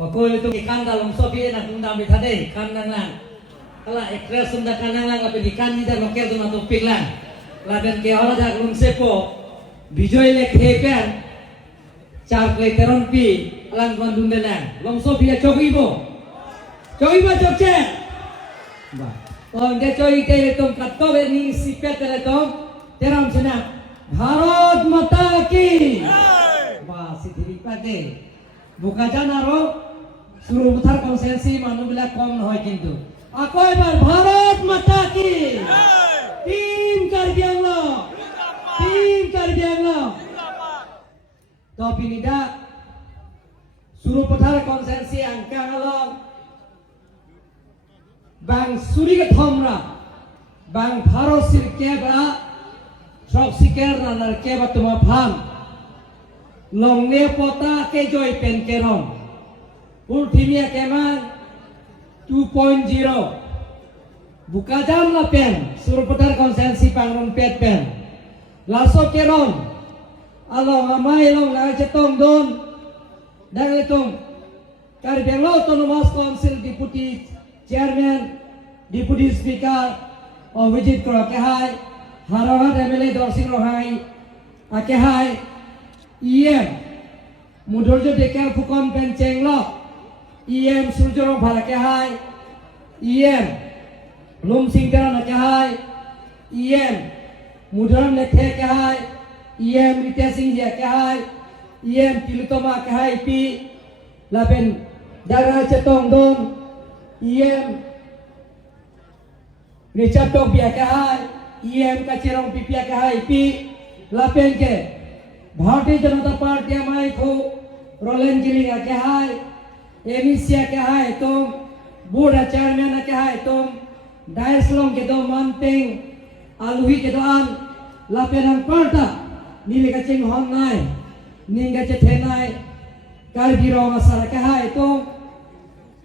Waktu itu ikan dalam sopi nak undang betade ikan nanglang. Kalau ekres undang ikan nanglang tapi ikan di dalam ker tu nak topik lang. Laben ke orang dah lung sepo bijoy le kepen car le teron pi lang bandung delang. Long sopi ya cokibo cokce. Bah. Oh dia coki te tom katto ni sipet te tom teram senang. Bharat Mata Ki. Bah sidhi pade. Buka janaro suruh putar konsensi manu bila kom hoy kintu. Aku ebar Bharat Mata Ki. Tim Karbi Anglo. Tapi nida suruh putar konsensi angka ngalong. Bang Suri Thomra. Bang Bharat Sirkeba. Sok siker nanar keba tuma pham. Long ne pota ke joy pen keron ultimia keman 2.0 buka jam la pen suruh putar konsensi pangron pet pen laso keron along amai long na cetong don dan letong kari benglo autonomous council deputy chairman deputy speaker Vijit Krokehai Harahat MLA Dorsing Rohai Akehai Mudorjo dekar fukon penceng lo Surjorong bhalake hai lum singkaran ke hai mudoram lethe ke hai rite sing je ke hai tilutoma ke hai pi laben dara cetong don richatok bia ke hai kacirong pipia ke hai pi lapen ke Bharatiya Janata पार्टी हमारे को रोलन जिलिंगा क्या है एमिसिया क्या है तुम बूढ़ा चेयरमैन क्या है तुम डायसलोंग के दो मानतें आलूही के दो आन लापेरंग पड़ता नीले का चिंग होन नाय नींगा चेथे नाय कारगिरो मसाला क्या है तुम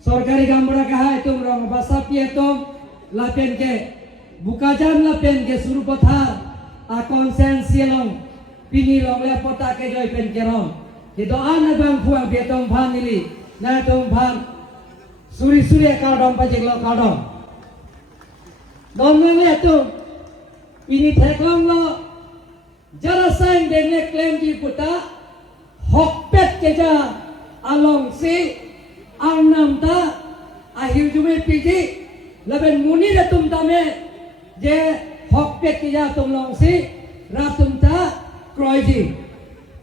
सरकारी गांबड़ा क्या है तुम रोंग बसा पिए तुम लापेन के बुकाजान लापेन के सुरु पथार आ कॉन्सेंसियलोंग Pini long le pota ke joy pen kerong. Itu ana bang puang biatong bhan nili. Na tong bhan suri kadong pajek lo kadong. Dong le tu ini thekong lo jara saing dengne claim di puta hokpet ke ja along si arnam ta ahil jume piji laben muni de tum tame je hokpet ke ja tum long si ratum ta क्रोइजी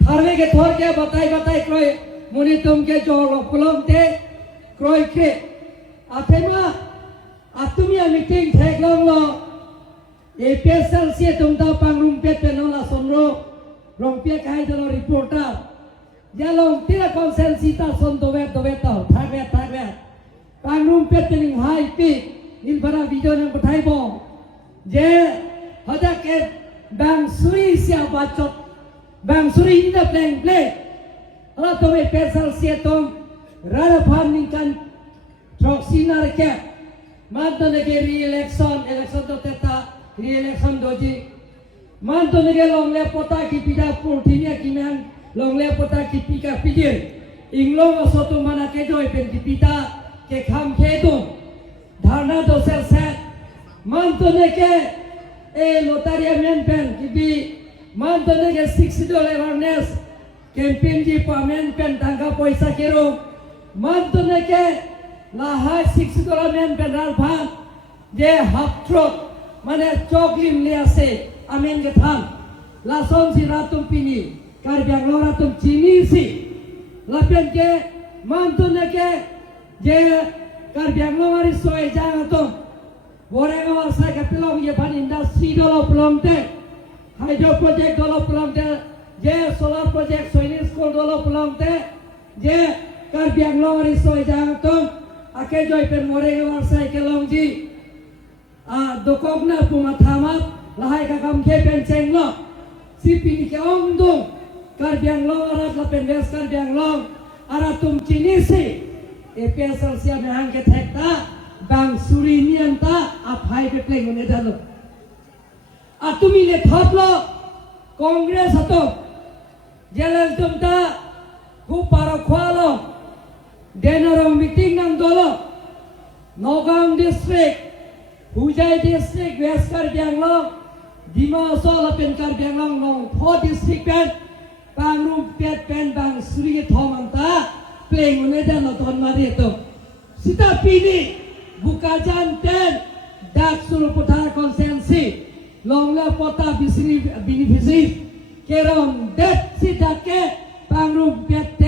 थारवे के थोर के बताई क्रोइ मुनि तुम के जो लोकलम ते क्रोइ के आतेमा आतुमिया मीटिंग थेगलों लो एपीएसएल से तुम ता पांगरुम पे पेनोला सोनरो रोंपिया काहे जलो रिपोर्टर जालों तीरा कंसेंसिता सोन दोवे ता थागे पांगरुम पे पेनिंग हाई पी निलबरा वीडियो ने बताई बो जे हदा के Bang Suri siapa bacot Bang Suri indah play Kalau tome pesal siatom Rada farmingkan Trok sinar ke Manto nege re-election to teta re-election doji Manto nege long le pota ki pida purtinya kinan long le pota ki pika pijir Inglong asoto mana ke joy pen ki pita ke kham ke dum Dharna doser set Manto nege lotaria men pen kibi mantone ke $60 awareness campaign ji pamen pen tangga poisa kero mantone ke lahai $60 men pen alpha je half truck mane choklim le ase amen ke tham lason si ratum pini karbiang lo ratum chini si lapen ke mantone ke je karbiang lo mari soe jangatom Boreng awal saya ke pelong ye ban industri dolo pelong te hydro project dolo pelong te je solar project soiling school dolo pelong te je karbiang lori soi jang tom ake joy pen boreng awal saya ke long ji dokogna pumathamat lahai ka kam ke pen cheng lo sipini ke ongdung karbiang long arat la pen des karbiang long aratum chinisi EPSL sia mehang ke thekta Bang Suri nianta aphai pe pleng ne dalo atumi le thaplo Congress ato jalal tumta ku para khwalo general meeting nang dolo Nogam district Hujai district West Karbi Anglong Dima Sola pen Karbi Anglong nong 4 district pen Pangrum pet pen bang Suri Thomanta playing unedan oton mari itu sita pini bukajan pen dak suruh putar konsensi longla pota bisri binifisi keron det sidake pangrum pet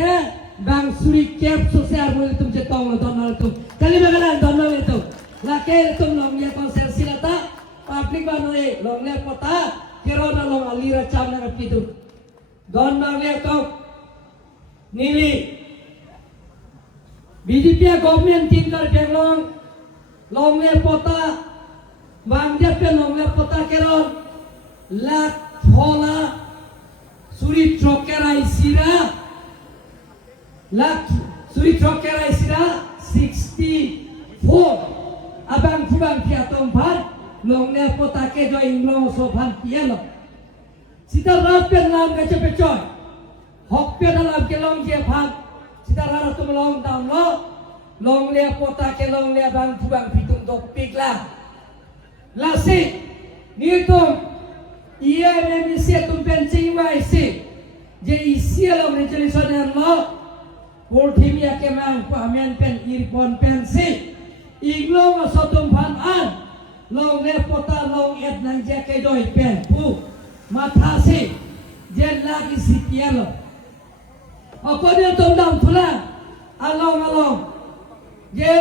bang Suri kep sosial mulai tum jetong oton itu kali bagalan donal itu lake itu longla konsensi lata publik banoi longla pota keron long alira cham na pitu donal itu nili BJP government tin kar Benglong longle pota bangde pe longle pota keron lak thola suri trokerai sira lak suri trokerai sira 64 abang fubang piatom par longle pota ke do inglong so phan pielo sita rap pe nam ke pechoy hok pe dalam ke long je phan Sita rara tu melong down lo, long lea pota ke long lea bang fubang pitung dok pik lah. Lasi, ni tu, ia memisi tu pencing waisi, je isi lo menjadi lo, portim ya ke mang pamen pen irpon pensi, iglo masotum pan an, long lea pota long et nang je ke doi pen pu, matasi, je lagi si lo. Apa dia tondam tulang along je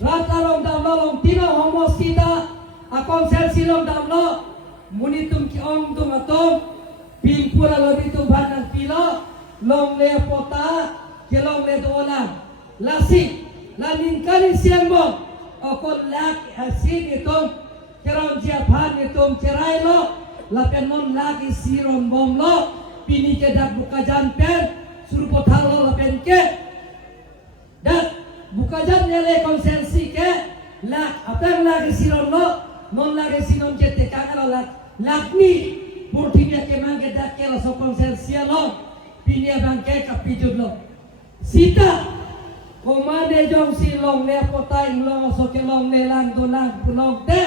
rata long dam long tino homos kita akon selsi long dam lo munitum ki ong tum atom pin pura lo ditum banan pilo long le pota ke long le dolang lasi lanin kali siang bom akon lak asin itum keron dia pan itum cerai lo lapen non lagi siron bom lo pini ke dak buka janpen suruh pothar lo lapen ke dak buka jan nele konsensi ke lak apeng lagi siron lo non lagi sinon ke te kagala lak ni portinya ke mangke dak ke lo so konsensi lo pini abang ke kapijud lo sita komane jong si long le pota long so ke long le lang do lang long te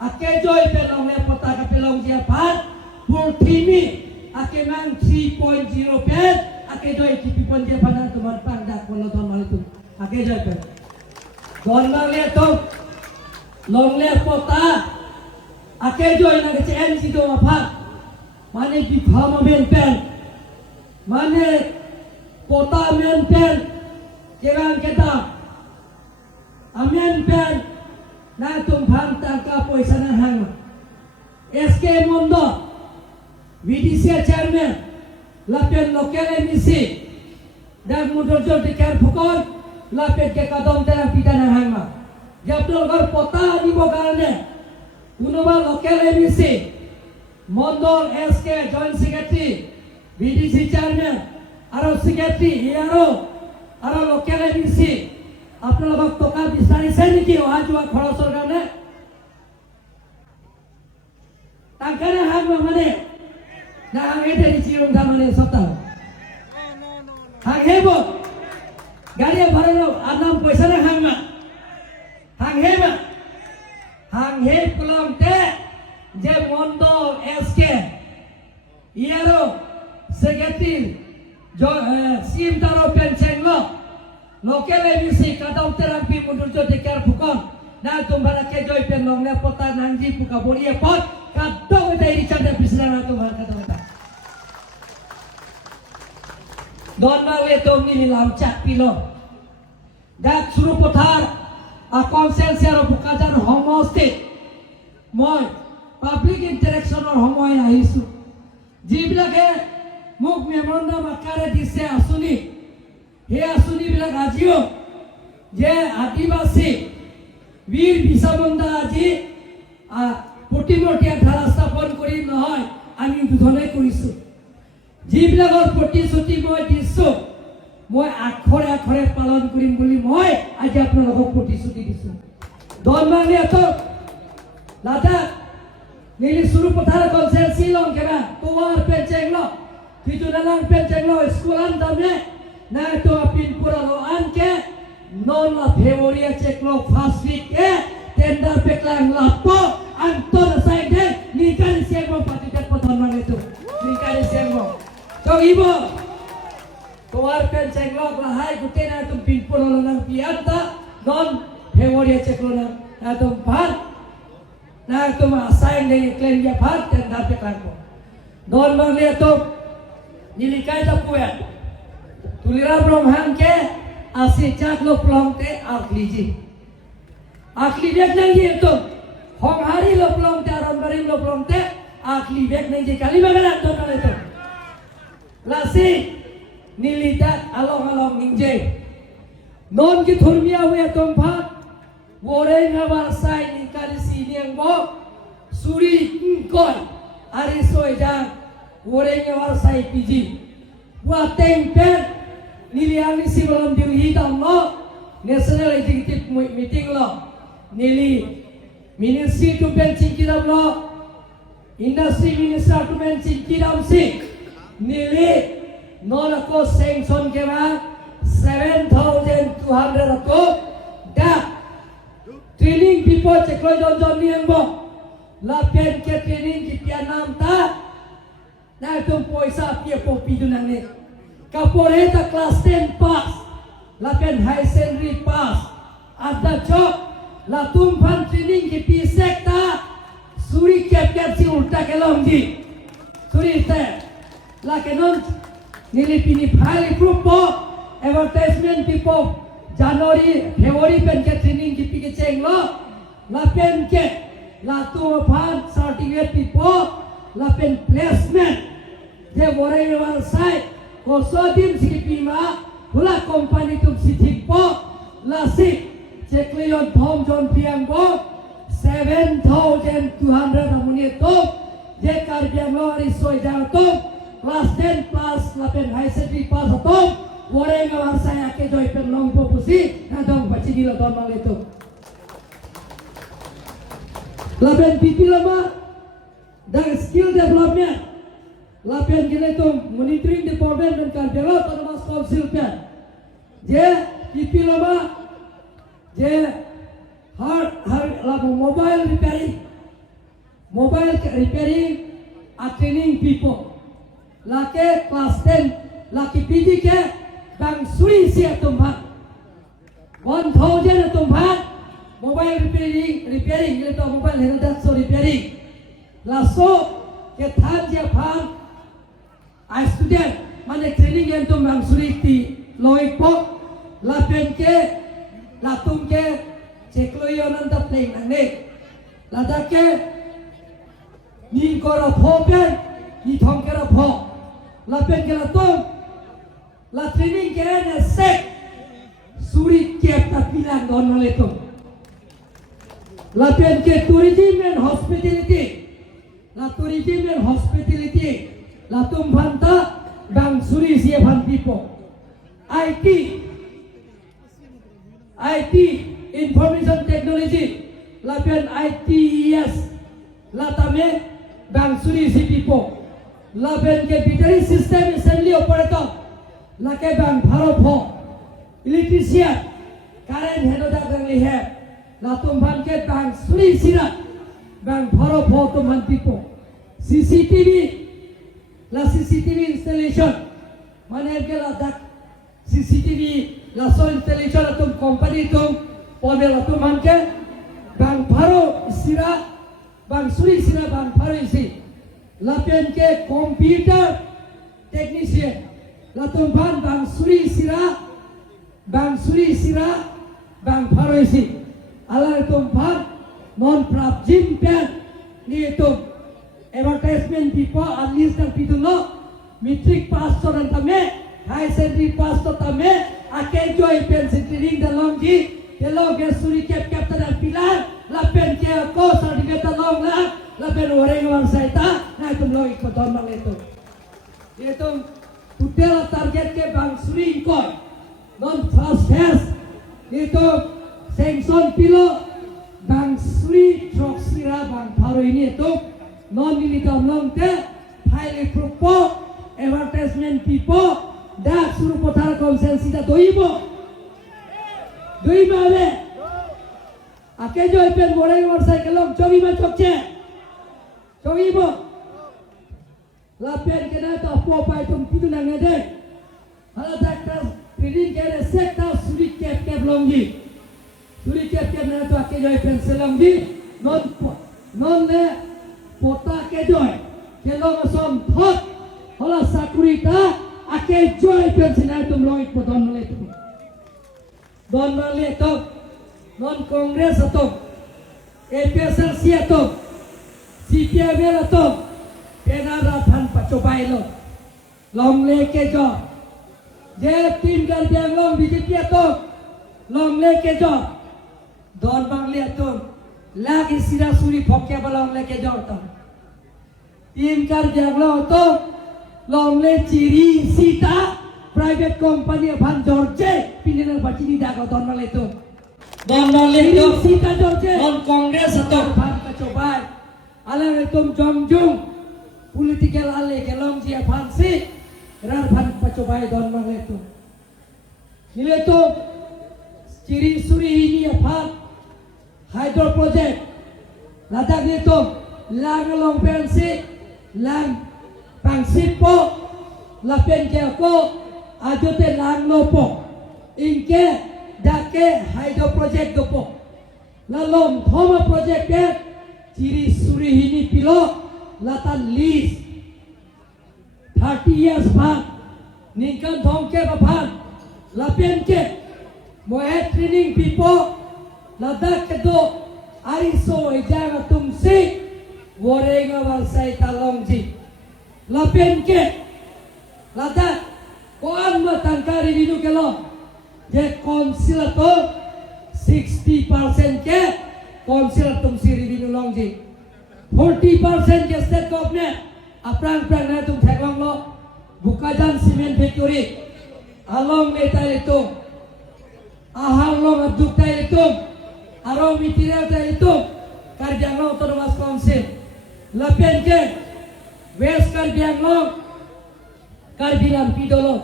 ake joy pe long le pota ka pe long dia pat portimi ake mang 3.0 pen ake joy kipi pon dia padan tumar pangdak polo don mal itu ake joy pen don mal le to long le pota ake joy na ke en si do apa mane bi khama men pen mane pota men pen kerang kita amen pen na tum phang tangka poisa na hang SK Mondo VDC chairman lapen lokal emisi dan mudorjol dikar pukon lapen ke kadom terang pidana hangma jabdol gar pota di bogalne unoba lokal emisi Mondol SK joint secretary VDC chairman aro secretary aro lokal emisi আপনার লোক তোকা বিচাৰিছে নেকি অহা যোৱা খৰচৰ কাৰণে তাকাৰে হাগ মানে না হাঙেতে দিছিলুম মানে সপ্তাহ হাঙেব গাড়ি ভাড়া আনাম পয়সা না হাঙমা হাঙেবা হাঙে কলমতে যে মন্দ এসকে ইয়ারো সেক্রেটারি সিম তারো পেনশন লো lokal emisi kadau terapi mundur jo dekar pukon na tumbala ke joy pen long le pota nangji puka bori pot kadau dari canda bisna tumbal kadau ta don mawe to ni lam cak pilo dak suru pothar a konsensiaro bukajan homoste moi public interaction or homoy ahisu jiblake muk memorandum akare dise asuni হে আসুনি বিলাক আজিও যে আদিবাসী বীর বিশাবন্দা আজি প্ৰতিমূৰ্তি ধাৰা স্থাপন কৰি নহয় আমি দুজনে কৰিছো যিবিলাকৰ প্ৰতিশ্ৰুতি মই দিছো মই আখৰে আখৰে পালন কৰিম বুলি মই আজি আপোনালোকক প্ৰতিশ্ৰুতি দিছো দলমানে তো দাদা নীলি সুৰু পথাৰ কনসেন্সি লং কেবা তোৱাৰ পেচেং ল কিজুনালাং পেচেং ল স্কুলান দামনে na ito apin pura lo non la Februari ceklo fast week tender peklang lapo anton sai de nikari siamo patikat potonang itu nikari siamo so ibo keluarkan ceklok lahai kutena tum pimpun nang pianta non Februari ceklo na tum par na tum assign de claim ya par tender peklang ko non mang lihat tum nilikai ta kuat tulira belum hangke asih caklo pelong te akliji akli bek nang ye to hong hari lo pelong te aron barim lo pelong te akli bek nang je kali bagalan to na to lasi nilitat along ningje non ki thurmia we tom phat wore ngawar sai ni kali siniang bo suri koi ari soi jang wore ngawar sai piji wa temper niliang ni si belum dihitam lo national executive meeting lo Nili Ministry to Ben Cingkiram lo Industry Minister to Ben Cingkiram si Nili non ko sanction ke ba 7,200 to da training people ceklo jon niang bo la pen ke training ki pia nam ta na tum poisa pia po pidu nang ne kapore ta class 10 pass la pen high secondary pass ada job la tumpan training ki pisek ta suri kep si ulta kelong di suri te la kenon nilipini phali grupo advertisement people January February pen ke training ki pike cheng lo la pen ke la tumpan certificate people la pen placement je bore wal sai ko so dim sikipima hula company tum sitikpo la sik Ceklion Tom John Piangbo 7,200 amuni to je karbiang lo ari soi jang to class 10 plus lapen high secondary pass to wore ngawar saya ke joy pen long po pusi na dong baci di lo mal itu lapen pipi lama dan skill development lapen gile to monitoring department dan karbiang lo pada council pen je pipi lama je har mobile repairing a training people lake class 10 laki pidi ke bang suri sia tumhat 1,000 tumhat mobile repairing ile to mobile hena so repairing laso ke than je phan a student mane training en tum bang suri ti loik po la pen ke la tum ke ceklo yonan ta play nane la da ke ni kora phope ni thong kera pho la pen ke la tum la training ke ne sek suri ke ta pilan don male tum la pen ke tourism and hospitality la tum banta bang suri sia ban pipo IT information technology lapian ITES latame bang suri si pipo lapian ke battery system assembly operator lake bang bharopho electrician current henoda gangli hai latum ban ke bang suri sira bang bharopho tumhan pipo CCTV installation mane ke la dak CCTV la so installation atum company tum pode la tum hanke bang pharo sira bang suri sira bang pharo isi la pen ke computer technician la tum bang suri sira bang pharo isi ala tum non prap jim pen ni tum advertisement people at least ang pitulo matric pass to ng tame high secondary pass to tame ake joy pen training dalong ji hello ke suri kep dan pilar la pen ke ko certificate dalong la pen oreng wang saita na itum lo ikoton mang itu tutela target ke bang suri ko non fast itu sanction pilo bang suri trok sira bang pharo ini itu non militar long te highly propo advertisement people da suru potar konsensi da doibo দুই মাহে আকে জয় পেন বড়াই মোটরসাইকেল চবি মা চকছে চবিব লাপেন কেনা তো আপো পাই তুম কিদু না দে hala daktar piring kere sekta suri kep kep longgi suri kep kep na to ake joi pencil longgi non le pota ke joi kelong som thot hala sakurita ake joi pencil na tum longit podon le tum don le to non congress to APSLC to CPM to penara than pachobai lo long le ke jo जे तीन कर बेंगलोर बीजेपी तो लॉन्गले के जो दौर बांगले तो लाग सिरा सूरी फोके बलॉन्गले के जो तो तीन कर बेंगलोर तो लॉन्गले चिरी सीता प्राइवेट कंपनी भान जॉर्जे पिनेल बचिनी दागो दौर बांगले तो सीता जॉर्जे नॉन कांग्रेस तो भान का चौबार अलग तुम जोंगजुंग पॉलिटिकल आले के लॉन्ग जी भान से rar ban pacobai don mang leto nile to ciri suri ini aphat hydro project ladak ni to lang long pensi lang pangsipo la pen ke ko ajote lang no po inke dake hydro project do po la lom thoma project ke ciri suri ini pilo latan list 30 years बाद निकल धोम के बफान लपेन के मोहे ट्रेनिंग पीपो लद्दाख के दो आरिसो इजागा तुमसे वोरेगा वालसाई तालोंग जी लपेन के लद्दाख कौन मतंकारी विनु के लो जे काउंसिल तो 60% के काउंसिल तुमसे रिविनु लोंग जी 40% के state government Aprang na tum theklang lo bukajan cement factory along metal itu ahang lo aduk tai itu aro material tai itu karjang lo autonomous council lapen ke west karjang lo karbilan pidolo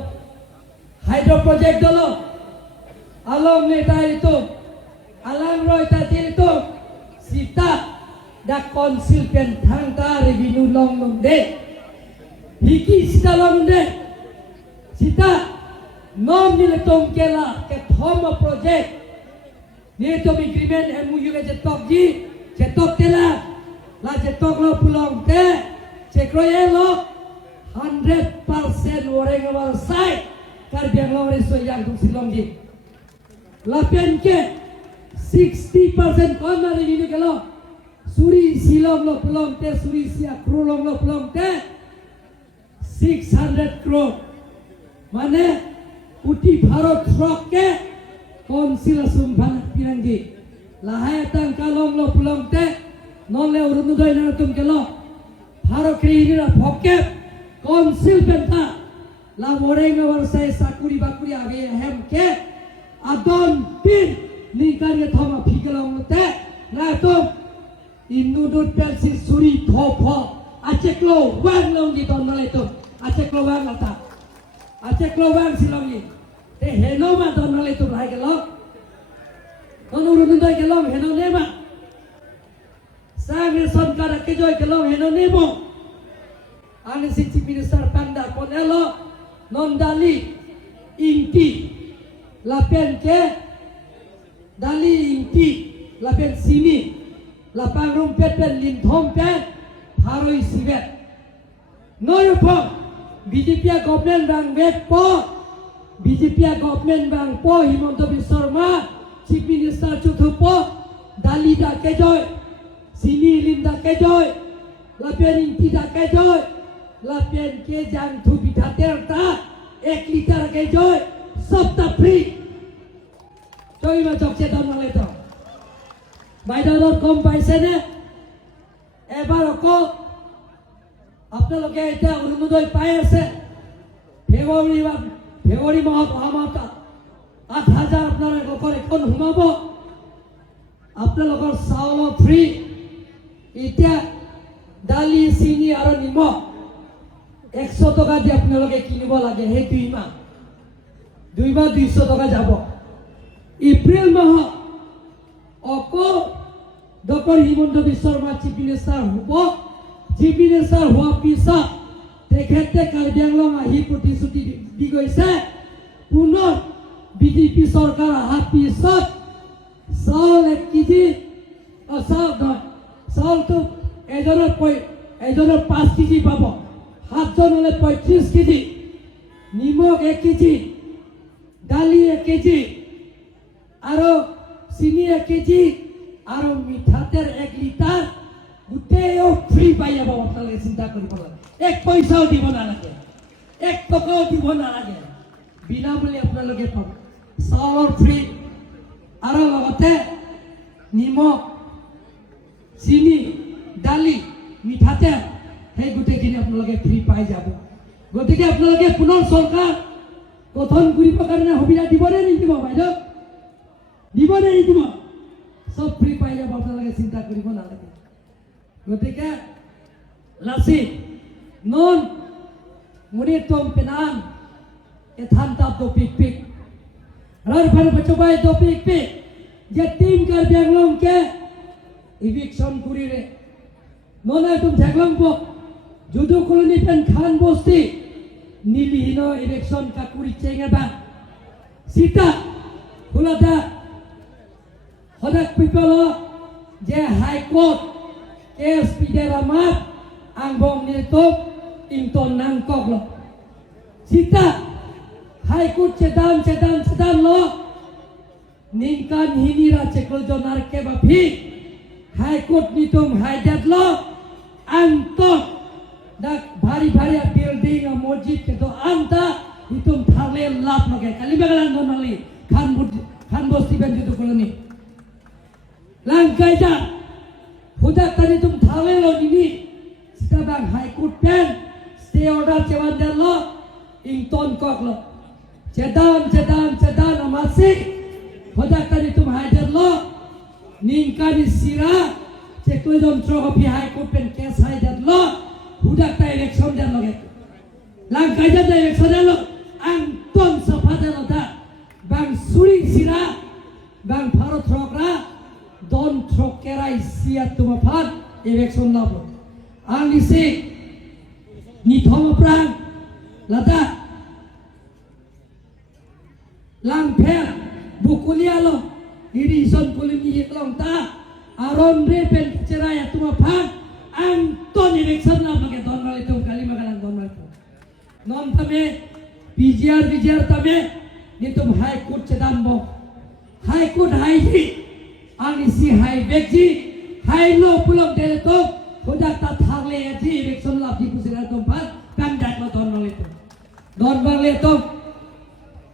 hydro project dolo along metal itu alang roy tadi itu sita da konsil pen thangta revenue long de hiki sita long de sita nom nile tom kela ke thoma project ni to agreement MOU ke jetok ji jetok tela la jetok lo pulong te cekroye lo 100% orang awal side karbiang lo reso yang tu silong ji la pen ke 60% kona revenue ke lo Suri silong lo pelong te suri sia krulong lo pelong te 600 crore mane uti bharot truck ke konsil sumban pirangi lahai tang kalong lo pelong te non le urunu doi na tum ke lo bharot kri ra phokke konsil benta la moreng warsai sakuri bakuri age hem ke adon pin ningkan ke thoma phigelong te na tum Indudut pensi suri thopo acek lo wang long di ton nale tu acek lo wang lata acek lo wang silong ni te heno ma ton nale tu lai ke lo ton urun doi ke lo heno ne ma sang son kara ke joy ke lo heno ne mo ane si chief minister panda konelo non dali inti lapen ke dali inti lapen sini lapang rumpet pen lin thom pen haroi sibet noyo po BJP government bang vet po BJP government bang po Himonto Biswa Sarma chief minister chuthu po dali da ke joy sini lin da ke joy lapen inti da ke joy lapen ke jang thu bitha terta 1 liter ke joy sabta free choi ma chok che don male to বাইদার.com পাইছে না এবার অকল আপোনালোকে এটা অৰুণোদয় পাই আছে ফেব্ৰুৱাৰী মাহত অহা মাহত 8,000 আপোনালোকৰ এখন সোমাব আপোনালোকৰ চাউল ফ্ৰী এতিয়া দালি চিনি আৰু নিমখ 100 টকা দি আপোনালোকে কিনিব লাগে সেই 2 মাহ 200 টকা যাব April maha oko Dr. Himanta Biswa Sarma Chief Minister hubo Chief Minister hua pisa tekhete Karbi Anglong ahi প্ৰতিশ্ৰুতি di গৈছে পুনৰ বিজেপি চৰকাৰ অহাৰ পিছত চাউল 1 কেজি চাউলটো এজনৰ 5 কেজি পাব 7জন হলে 35 কেজি নিমখ 1 কেজি দালি 1 কেজি আৰু চিনি 1 কেজি আৰু মিঠাতেল 1 লিটাৰ গোটেইও ফ্ৰী পাই যাব আপোনালোকে চিন্তা কৰিব লাগে 1 পইচাও দিব নালাগে 1 টকাও দিব নালাগে বিনামূলীয়া আপোনালোকে পাব চাউল ফ্ৰী আৰু লগতে নিমখ চিনি দালি মিঠাতেল সেই গোটেইখিনি আপোনালোকে ফ্ৰী পাই যাব গতিকে আপোনালোকে পুনৰ চৰকাৰ গঠন কৰিবৰ কাৰণে সুবিধা দিবনে নিদিব বাইদেউ দিবনে নিদিব সব ফ্ৰী পাই যাব আপোনালোকে চিন্তা কৰিব নালাগে গতিকে lassi non munitom penan ethan tap do pik pik rar bhar bachobai do pik pik je team Karbi Anglong ke eviction kuri re nona tum jaglong po judu koloni pen khan bosti nilihino election ka kuri chenga ba sita hulada hodak people je high court case pideramat angbong niltop inton nangkok lo sita high court cedam lo ningkan hinira cekol jonar ke bapi high court nitum high dead lo anton dak bhari building a masjid ke to anta nitum thale lap lage kali bagalan donali khan bosti ben judu koloni langkai da huda tadi tum thale lo nini sita bang high court pen stay order cewan dan lo ington kok lo cedam amasi huda tadi tum hajar lo ningkani sira ceklo jom tropi high court pen case hajar lo huda ta election dan lo ge langkai da election dan lo angton sapade lo da bang suri sira bang bharat rokra don trokerai sia tumaphat election lo angisi ni thom prang lada lang pher bukulia lo iri son kulimi hiklong ta aron re pen cerai tumaphat Anton election na bagi don mal itu kali magalang don mal itu non tame PGR tame nitum high court cedam bo high court high ji angisi high bekji high lo pulok dele to hodak ta thagle ji election la di kusira tempat kan dak lo don mal itu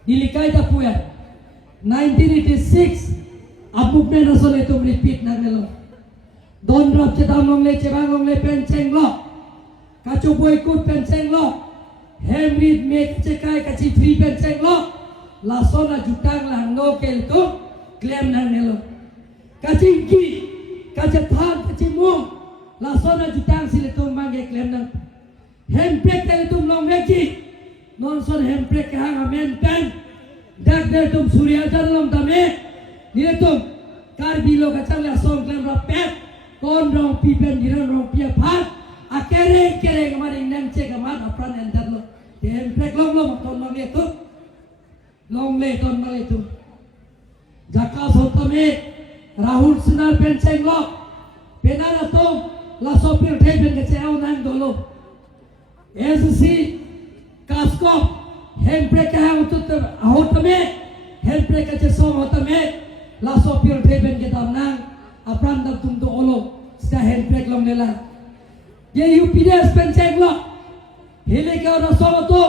dilikai ta puya 1986 abuk me nasol itu repeat na melo don rap cedam long le cebang long le penceng lo kacu boykot penceng lo hemrit make cekai kaci free penceng lo lasona jutang lang no kel to claim na melo kaci ki kaci than kaci mo lasona jutang sile to mange claim na hemprek tele tum long meki non son hemprek ka hang amen pen dak der tum surya jar long tame ni tum Karbi lo kacang la song claim rap pet kon rong pipen diran rong pia phat akere kemarin nemce kamar apran entar lo dem prek long ton mal itu jaka sotame Rahul Sinar penceng lo penara to la sopir theben ke cheu nan dolo SC kasko hem prek ha utut ahotame hem prek ke som hotame la sopir theben ke damnang apran dak tum to olo sta hand brake long lela ye UPDS penceng lo hele ka ora so to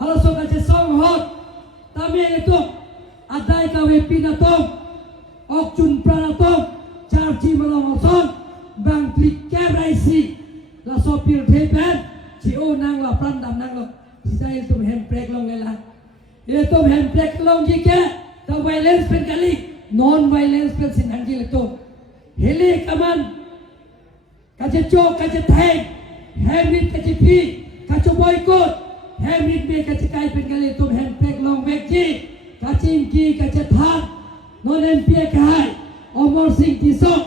hala so ka che song hot tame itu adai ka we pina to ok chun prana to charji malong son bang klik KYC la sopir theben chi o nang la pran dam nang lo sai itu hand brake long lela itu hand brake long ji ke ta violence pen kali non violence pen sin hangi itu hele kaman kaje cho kaje thai hemit kaje phi kaje boykot hemit be kaje kai pen kali to hand brake long vek ji kaje ki kaje than non MP kahai Omar Singh Tisok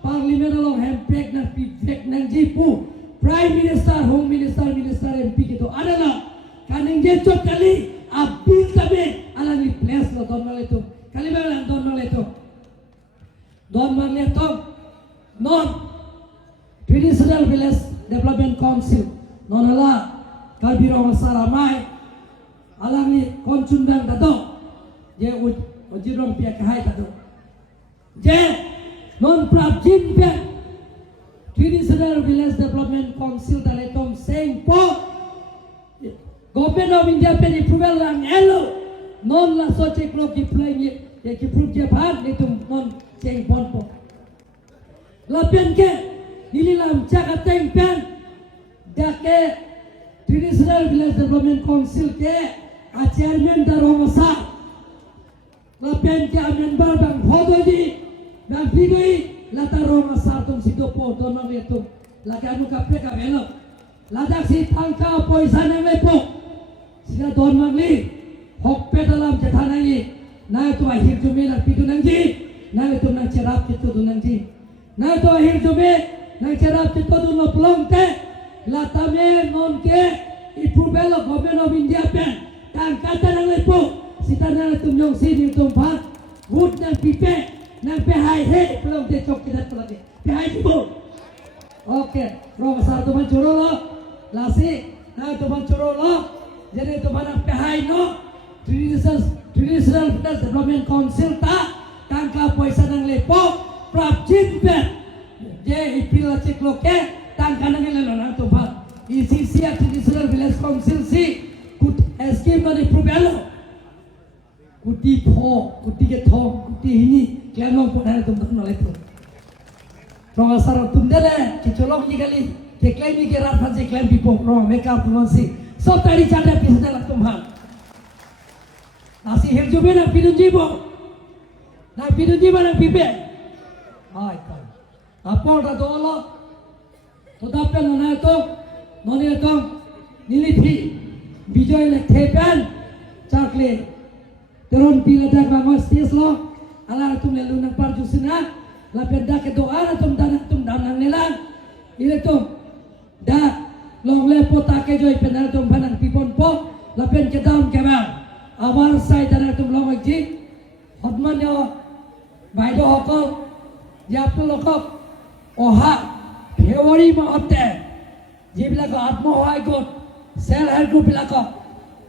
parlimen along hempek na pipek nang jipu Prime Minister, Home Minister, Minister MP gitu adalah kaneng jecok kali abil tabe alang place lo don itu kali bagaimana don itu don itu non Traditional Village Development Council non ala kabiro masaramai alang ni koncundang tato je ujirong pihak kahai tato je non prabjin pihak Traditional Village Development Council daletom seng po Government of India pen approval lang elo non la soche klok ki play ye ki proof je bhag nitum non seng pon po la pen ke nililam chaka teng pen dake Traditional Village Development Council ke a chairman daromasa la pen ke a member bang hodoji bang pidoi Lataro masartong sidopo donong itu lagi anu kape kabelo ladak si tangka poisa nelepo sila don mangli hokpe dalam cetanangi na itu akhir jume nak pidu nangji na itu nang cerap itu dunangji na itu akhir jume nang cerap itu duno pelong te latame non ke ipu belo Government of India pen tangkata nelepo sita na itu nyong sini itu pat wood nang pipe nang pehai he pelong de chok kita pelagi pehai jibo oke ro masar tu mancuro lo lasi na tu mancuro lo jadi tu mana pehai no Traditional Village Development Council ta tangka poisa nang lepo prapjin pe je ipil cek lo ke tangka nang lelo na tu pat ICC Traditional Village Council si kut escape no di probelo kuti tho kuti ke tho kuti ini Klamong pun ada tumpah nolak tu. Rong asar tundele kicolok ni kali keklaim ni kerat fansi klaim pipo rong makeup fansi. So tadi canda pisah dalam tumpah. Nasi hirjume nak pidun jibo. Nak pidun jibo nak pipe. Ay kau. Apa dah tu Allah? Tetapi nona itu noni itu nilipi. Bijoy nak tepen cakle. Turun pila dah bangus tias lo. Ala tum lelu nang parju sina la peda ke doa tum danang nelan ile tum da long le pota ke joy penal tum banang pipon po la pen ke daun ke ba awar sai danang tum long ji hodman yo baido hoko yapul lokok oha February ma otte jibla ko atmo hoy got sel her ko pila ko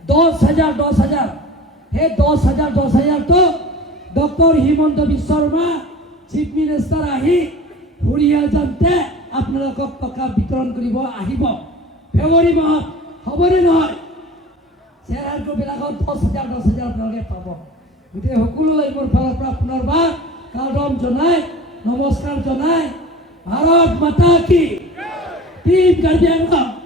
10000 he 10000 to Dr. Himanta Biswa Sarma Chief Minister ahi Huria jante apnalok toka bitoron koribo ahibo February ma hobore noy serar ko bilako 10000 apnaloke pabo gute hokulu lai mor phala punorba kalrom jonai namaskar jonai Bharat Mata ki Team Kardianga